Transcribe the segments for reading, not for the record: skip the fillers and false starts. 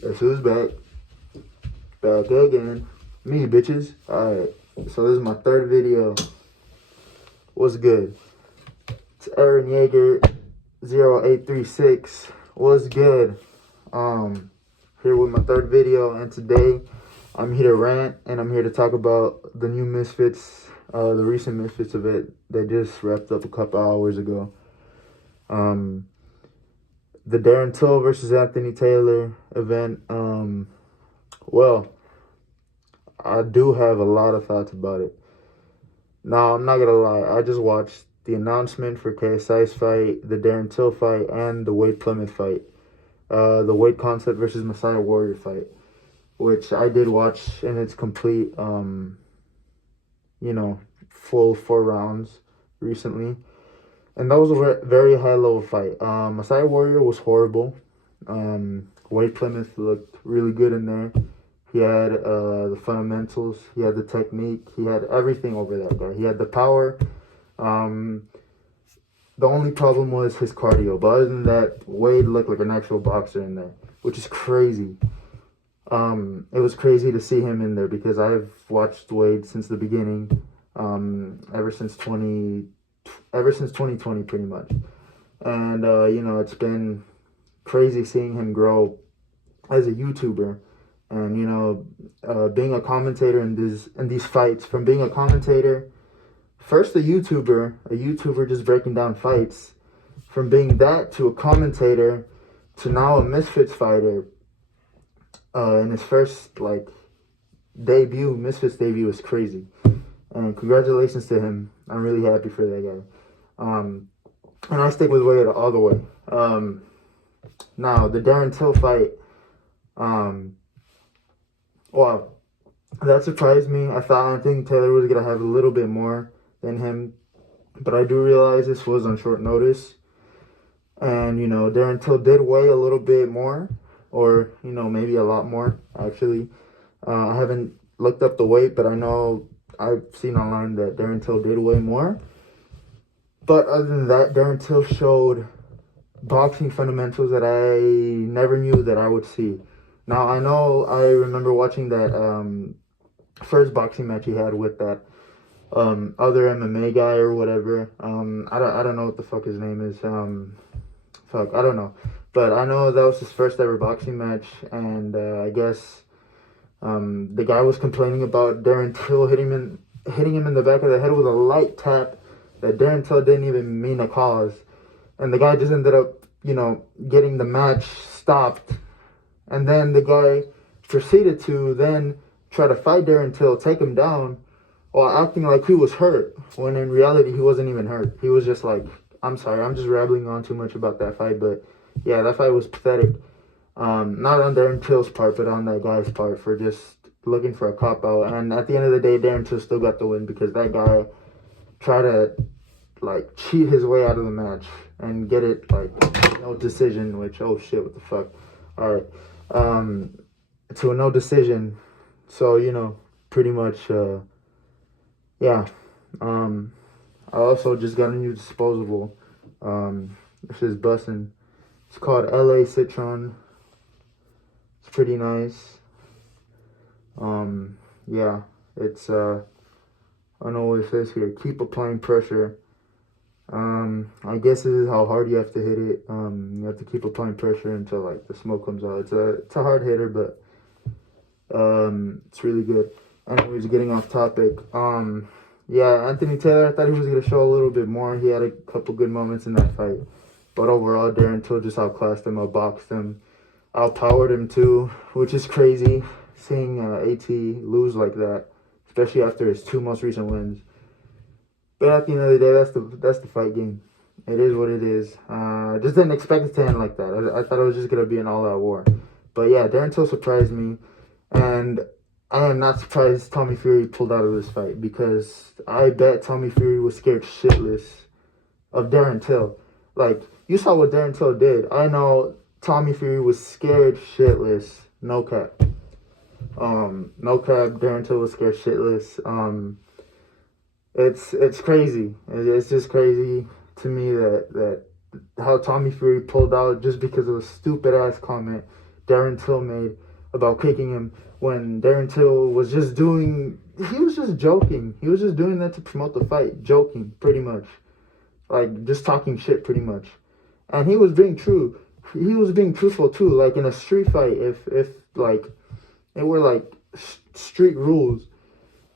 Guess who's back? Back again. Me, bitches. Alright, so this is my third video. What's good? It's Aaron Yeager 0836. What's good? Here with my third video, and today I'm here to rant and I'm here to talk about the new Misfits, the recent Misfits event that just wrapped up a couple hours ago. The Darren Till versus Anthony Taylor event. Well, I do have a lot of thoughts about it. Now, I'm not gonna lie, I just watched the announcement for KSI's fight, the Darren Till fight, and the Wade Plymouth fight. The Wade Concept versus Messiah Warrior fight, which I did watch in its complete, full 4 rounds recently. And that was a very high-level fight. Messiah Warrior was horrible. Wade Plymouth looked really good in there. He had the fundamentals. He had the technique. He had everything over that guy. He had the power. The only problem was his cardio. But other than that, Wade looked like an actual boxer in there, which is crazy. It was crazy to see him in there because I've watched Wade since the beginning, ever since 2020 pretty much. And, it's been crazy seeing him grow as a YouTuber. And, being a commentator in these fights, from being a commentator, first a YouTuber just breaking down fights, from being that to a commentator to now a Misfits fighter, in his first, Misfits debut is crazy. And congratulations to him. I'm really happy for that guy. And I stick with Wade all the way. Now, the Darren Till fight, wow, that surprised me. I thought Anthony Taylor was going to have a little bit more than him. But I do realize this was on short notice. And, Darren Till did weigh a little bit more. Or, maybe a lot more, actually. I haven't looked up the weight, but I know I've seen online that Darren Till did weigh more. But other than that, Darren Till showed boxing fundamentals that I never knew that I would see. Now, I remember watching that first boxing match he had with that other MMA guy or whatever. I don't know what the fuck his name is. I don't know. But I know that was his first ever boxing match, and I guess the guy was complaining about Darren Till hitting him in the back of the head with a light tap that Darren Till didn't even mean to cause. And the guy just ended up, getting the match stopped. And then the guy proceeded to then try to fight Darren Till, take him down, while acting like he was hurt, when in reality he wasn't even hurt. He was just like, I'm sorry, I'm just rambling on too much about that fight, but yeah, that fight was pathetic. Not on Darren Till's part, but on that guy's part for just looking for a cop-out. And at the end of the day, Darren Till still got the win because that guy tried to, cheat his way out of the match and get it, no decision, which, oh shit, what the fuck. All right. To a no decision. So, pretty much, yeah. I also just got a new disposable. This is bussin'. It's called LA Citron. It's pretty nice. Yeah, it's, I don't know what it says here. Keep applying pressure. I guess this is how hard you have to hit it. You have to keep applying pressure until, the smoke comes out. It's a hard hitter, but, it's really good. Anyways, getting off topic. Yeah, Anthony Taylor, I thought he was going to show a little bit more. He had a couple good moments in that fight. But overall, Darren Till just outclassed him, outboxed him, outpowered him too, which is crazy, seeing AT lose like that, especially after his 2 most recent wins. But at the end of the day, that's the fight game. It is what it is. Just didn't expect it to end like that. I thought it was just going to be an all-out war. But yeah, Darren Till surprised me. And I am not surprised Tommy Fury pulled out of this fight, because I bet Tommy Fury was scared shitless of Darren Till. You saw what Darren Till did. I know Tommy Fury was scared shitless. No cap. No cap, Darren Till was scared shitless. It's crazy. It's just crazy to me that how Tommy Fury pulled out just because of a stupid ass comment Darren Till made about kicking him when Darren Till was just doing, he was just joking. He was just doing that to promote the fight, joking, pretty much. Like, just talking shit, pretty much. And he was being true. He was being truthful, too. Like, in a street fight, if like, it were, like, street rules,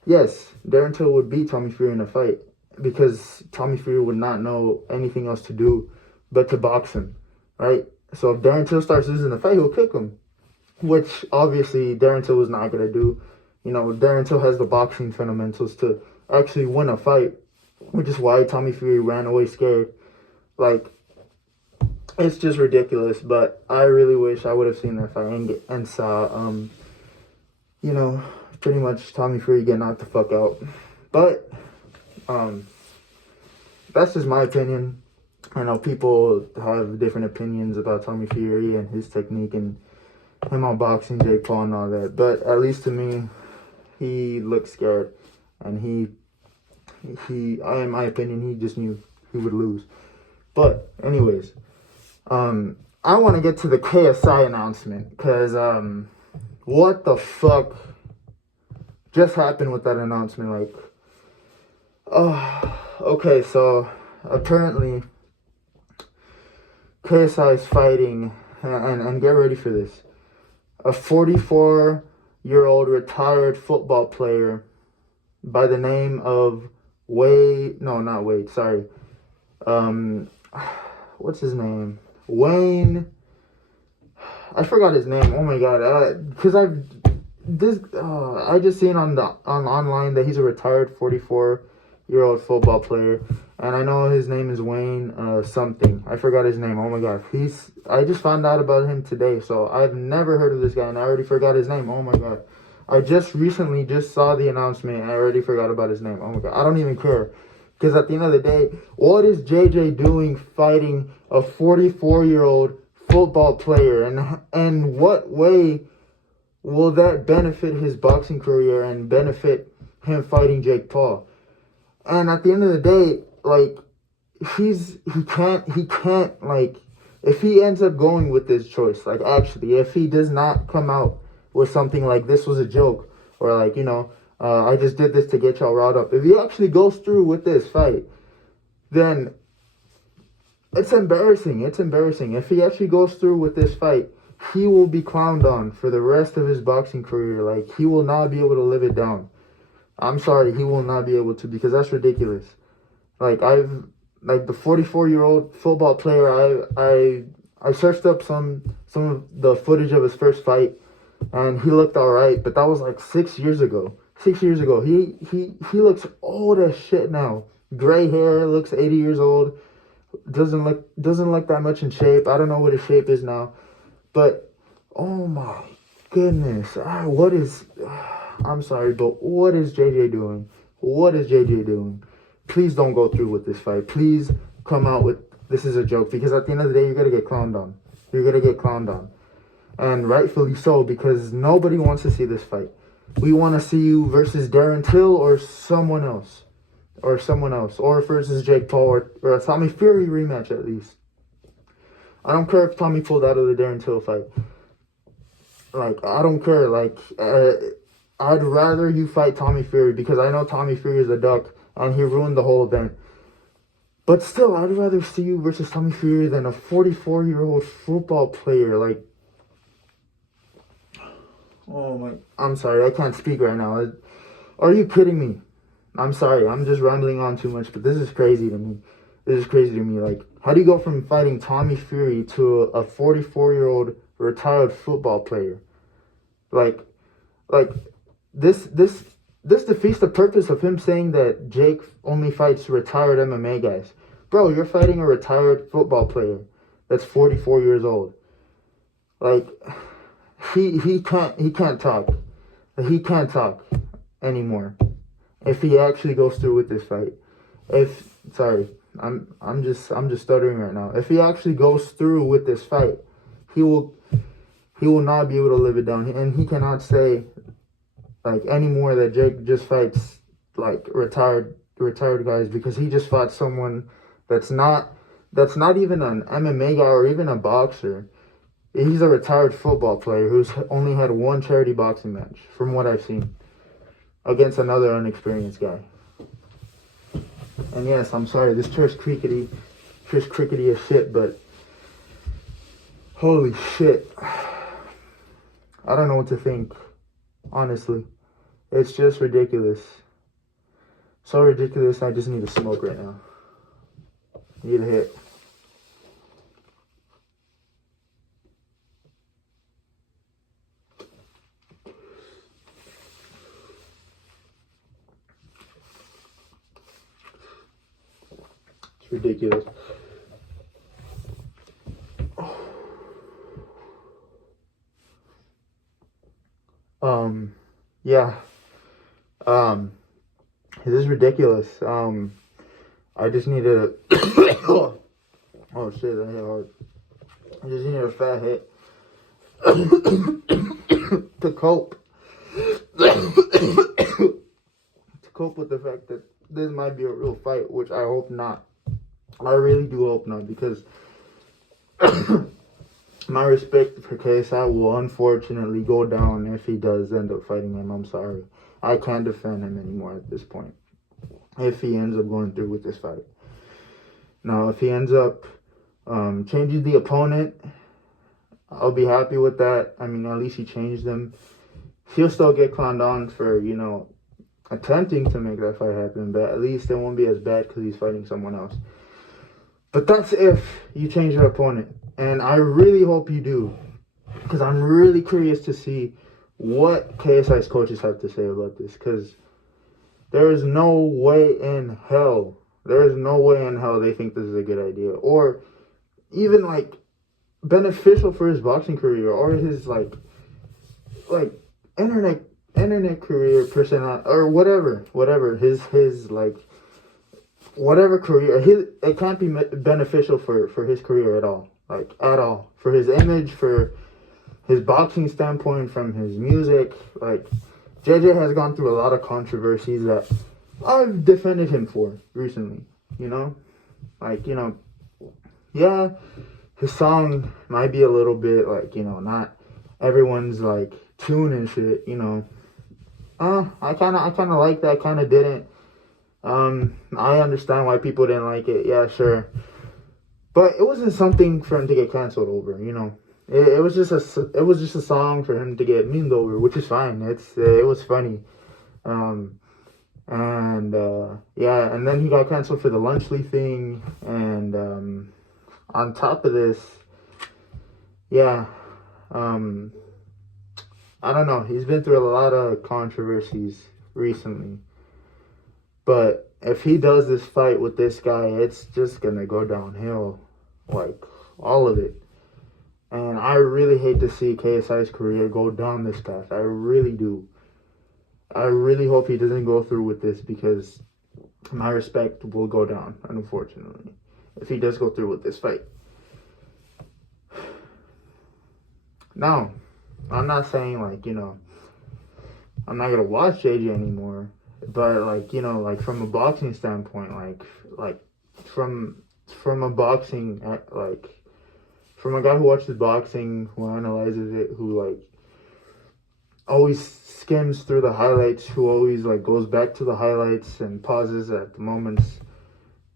yes, Darren Till would beat Tommy Fury in a fight because Tommy Fury would not know anything else to do but to box him, right? So if Darren Till starts losing the fight, he'll kick him, which obviously Darren Till was not going to do. You know, Darren Till has the boxing fundamentals to actually win a fight, which is why Tommy Fury ran away scared. Like, it's just ridiculous, but I really wish I would have seen that fight and saw, you know, pretty much Tommy Fury get knocked the fuck out. But, that's just my opinion. I know people have different opinions about Tommy Fury and his technique and him on boxing, Jake Paul and all that. But at least to me, he looked scared. And he, in my opinion, he just knew he would lose. But, anyways, I want to get to the KSI announcement. Because, what the fuck just happened with that announcement? Like, okay, so apparently KSI is fighting, and get ready for this, a 44-year-old retired football player by the name of what's his name? Wayne, I forgot his name, oh my god, because I just seen on online that he's a retired 44-year-old football player, and I know his name is Wayne something. I forgot his name. Oh my god. I just found out about him today, so I've never heard of this guy, and I already forgot his name. Oh my god. I just recently saw the announcement, and I already forgot about his name. Oh my god. I don't even care. Because at the end of the day, what is JJ doing fighting a 44-year-old football player? And what way will that benefit his boxing career and benefit him fighting Jake Paul? And at the end of the day, like, he can't, like, if he ends up going with this choice, like, actually, if he does not come out with something like this was a joke, or like, you know, I just did this to get y'all riled up. If he actually goes through with this fight, then it's embarrassing. It's embarrassing. If he actually goes through with this fight, he will be clowned on for the rest of his boxing career. Like, he will not be able to live it down. I'm sorry, he will not be able to, because that's ridiculous. Like, the 44-year-old football player, I searched up some of the footage of his first fight, and he looked alright, but that was like 6 years ago. 6 years ago. He looks old as shit now. Gray hair, looks 80 years old. Doesn't look that much in shape. I don't know what his shape is now. But, oh my goodness. I'm sorry, but what is JJ doing? What is JJ doing? Please don't go through with this fight. Please come out with, this is a joke. Because at the end of the day, you're going to get clowned on. You're going to get clowned on. And rightfully so, because nobody wants to see this fight. We want to see you versus Darren Till or someone else. Or versus Jake Paul or a Tommy Fury rematch at least. I don't care if Tommy pulled out of the Darren Till fight. Like, I don't care. Like, I'd rather you fight Tommy Fury, because I know Tommy Fury is a duck and he ruined the whole event. But still, I'd rather see you versus Tommy Fury than a 44-year-old football player. Like, oh my, I'm sorry, I can't speak right now. Are you kidding me? I'm sorry, I'm just rambling on too much, but this is crazy to me. Like, how do you go from fighting Tommy Fury to a 44-year-old retired football player? Like this defeats the purpose of him saying that Jake only fights retired MMA guys. Bro, you're fighting a retired football player that's 44 years old. Like, he can't talk. He can't talk anymore. If he actually goes through with this fight. I'm just stuttering right now. If he actually goes through with this fight, he will not be able to live it down. And he cannot say, like, anymore that Jake just fights, like, retired guys, because he just fought someone that's not even an MMA guy or even a boxer. He's a retired football player who's only had one charity boxing match, from what I've seen, against another unexperienced guy. And yes, I'm sorry, this chair's crickety as shit, but holy shit. I don't know what to think, honestly. It's just ridiculous. So ridiculous, I just need to smoke right now. Need a hit. It's ridiculous. Yeah. This is ridiculous. I just need to. Oh shit, that hit hard. I just need a fat hit to cope. To cope with the fact that this might be a real fight, which I hope not. I really do hope not, because my respect for KSI will unfortunately go down if he does end up fighting him. I'm sorry. I can't defend him anymore at this point, if he ends up going through with this fight. Now, if he ends up changing the opponent, I'll be happy with that. I mean, at least he changed them. He'll still get clowned on for, attempting to make that fight happen, but at least it won't be as bad because he's fighting someone else. But that's if you change your opponent. And I really hope you do, because I'm really curious to see what KSI's coaches have to say about this, because there is no way in hell they think this is a good idea, or even beneficial for his boxing career, or his like internet career, or whatever his whatever career, it can't be beneficial for his career at all, for his image, for his boxing standpoint, from his music. JJ has gone through a lot of controversies that I've defended him for recently, yeah, his song might be a little bit not everyone's tune and shit, I kind of like that, kind of didn't. I understand why people didn't like it, yeah, sure, but it wasn't something for him to get canceled over, It was just a song for him to get memed over, which is fine. It was funny, yeah. And then he got canceled for the Lunchley thing, and on top of this, yeah, I don't know. He's been through a lot of controversies recently, but if he does this fight with this guy, it's just gonna go downhill, all of it. And I really hate to see KSI's career go down this path. I really do. I really hope he doesn't go through with this, because my respect will go down, unfortunately, if he does go through with this fight. Now, I'm not saying, I'm not going to watch JJ anymore. But, from a boxing standpoint, from a boxing, from a guy who watches boxing, who analyzes it, who always skims through the highlights, who always goes back to the highlights and pauses at the moments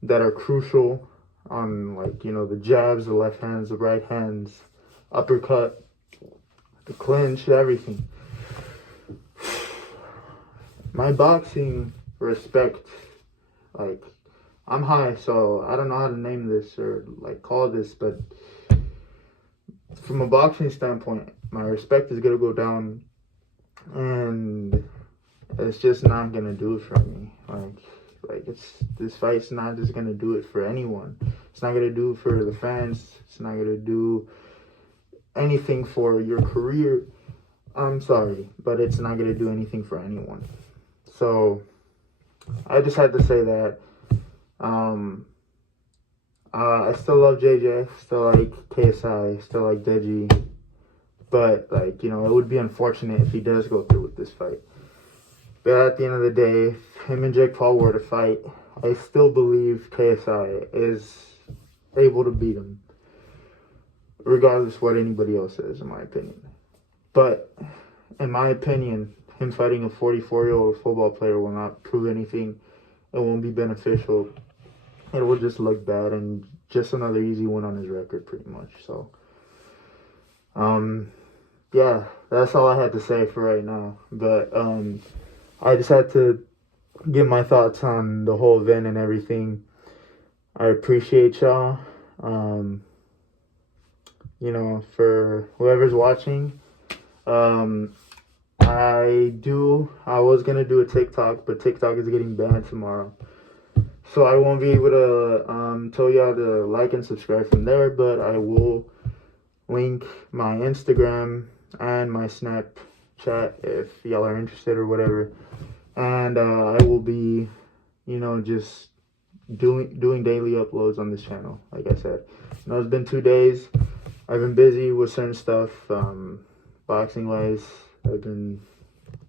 that are crucial on the jabs, the left hands, the right hands, uppercut, the clinch, everything. My boxing respect, I'm high, so I don't know how to name this or call this, but from a boxing standpoint, my respect is gonna go down, and it's just not gonna do it for me. This fight's not just gonna do it for anyone. It's not gonna do it for the fans. It's not gonna do anything for your career. I'm sorry, but it's not gonna do anything for anyone. So I just had to say that. I still love JJ, still like KSI, still like Deji, but it would be unfortunate if he does go through with this fight. But at the end of the day, if him and Jake Paul were to fight, I still believe KSI is able to beat him. regardless of what anybody else says, in my opinion. But in my opinion, him fighting a 44-year-old football player will not prove anything. It won't be beneficial. It will just look bad and just another easy win on his record, pretty much. So, yeah, that's all I had to say for right now. But I just had to give my thoughts on the whole event and everything. I appreciate y'all. You know, for whoever's watching, I was gonna do a TikTok, but TikTok is getting banned tomorrow. So I won't be able to tell y'all to like and subscribe from there, but I will link my Instagram and my Snapchat if y'all are interested or whatever. And I will be, you know, just doing daily uploads on this channel, like I said. You know, it's been 2 days. I've been busy with certain stuff, boxing wise. I've been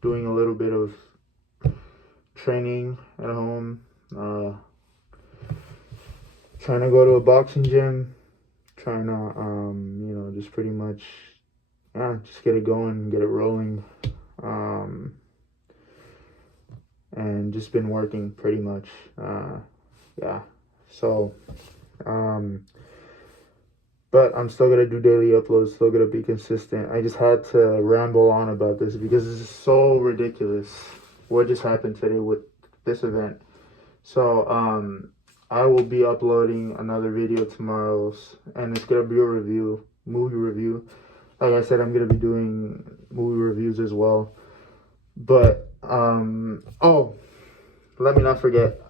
doing a little bit of training at home, trying to go to a boxing gym, trying to, you know, just pretty much, just get it going, get it rolling, and just been working pretty much, so, but I'm still going to do daily uploads, still going to be consistent. I just had to ramble on about this because this is so ridiculous what just happened today with this event. So, I will be uploading another video tomorrow, and it's going to be a movie review. Like I said, I'm going to be doing movie reviews as well. But, oh, let me not forget,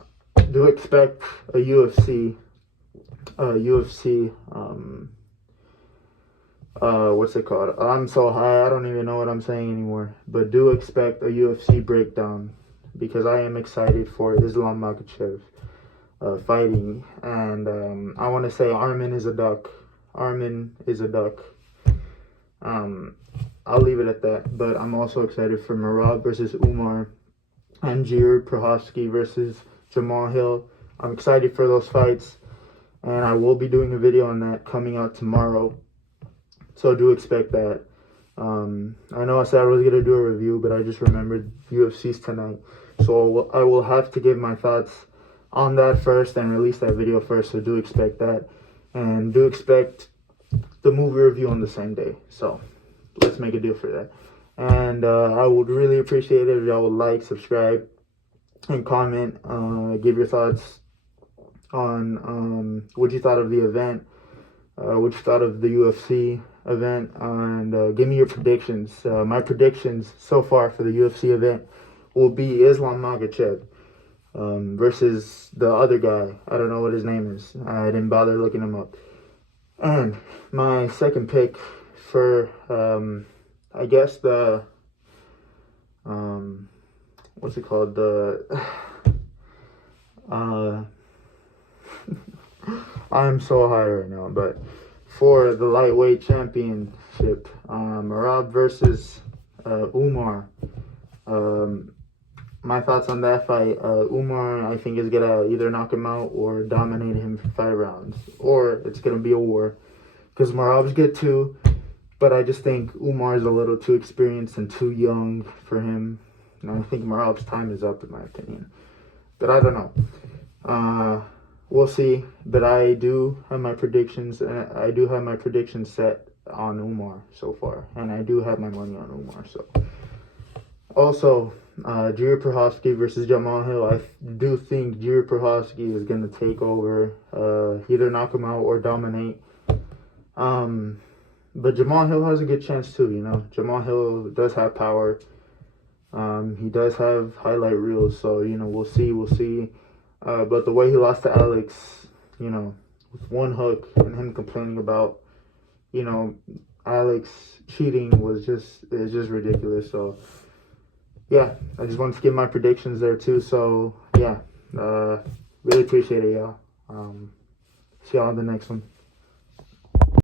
do expect a UFC, what's it called? I'm so high, I don't even know what I'm saying anymore. But do expect a UFC breakdown, because I am excited for Islam Makhachev fighting. And I want to say Armin is a duck. I'll leave it at that. But I'm also excited for Merab versus Umar and Jiri Prochazka versus Jamal Hill. I'm excited for those fights, and I will be doing a video on that coming out tomorrow. So do expect that. I know I said I was going to do a review, but I just remembered UFC's tonight. So I will have to give my thoughts on that first and release that video first. So do expect that. And do expect the movie review on the same day. So let's make a deal for that. And I would really appreciate it if y'all would like, subscribe, and comment. Give your thoughts on what you thought of the event, what you thought of the UFC event, and give me your predictions. My predictions so far for the UFC event will be Islam Makhachev versus the other guy. I don't know what his name is. I didn't bother looking him up. And my second pick for, I guess the, what's it called? I'm so high right now, but for the lightweight championship, Merab versus Umar. My thoughts on that fight, Umar, I think, is going to either knock him out or dominate him for 5 rounds. Or it's going to be a war. Because Merab's good too, but I just think Umar is a little too experienced and too young for him. And I think Merab's time is up, in my opinion. But I don't know. We'll see. But I do have my predictions. I do have my predictions set on Umar so far. And I do have my money on Umar. So, also, Jiri Prochazka versus Jamal Hill. I do think Jiri Prochazka is going to take over, either knock him out or dominate. But Jamal Hill has a good chance too, you know. Jamal Hill does have power. He does have highlight reels, so, you know, we'll see. But the way he lost to Alex, you know, with one hook and him complaining about, you know, Alex cheating it's just ridiculous. So, yeah, I just wanted to give my predictions there too. So, yeah, really appreciate it, y'all. See y'all on the next one.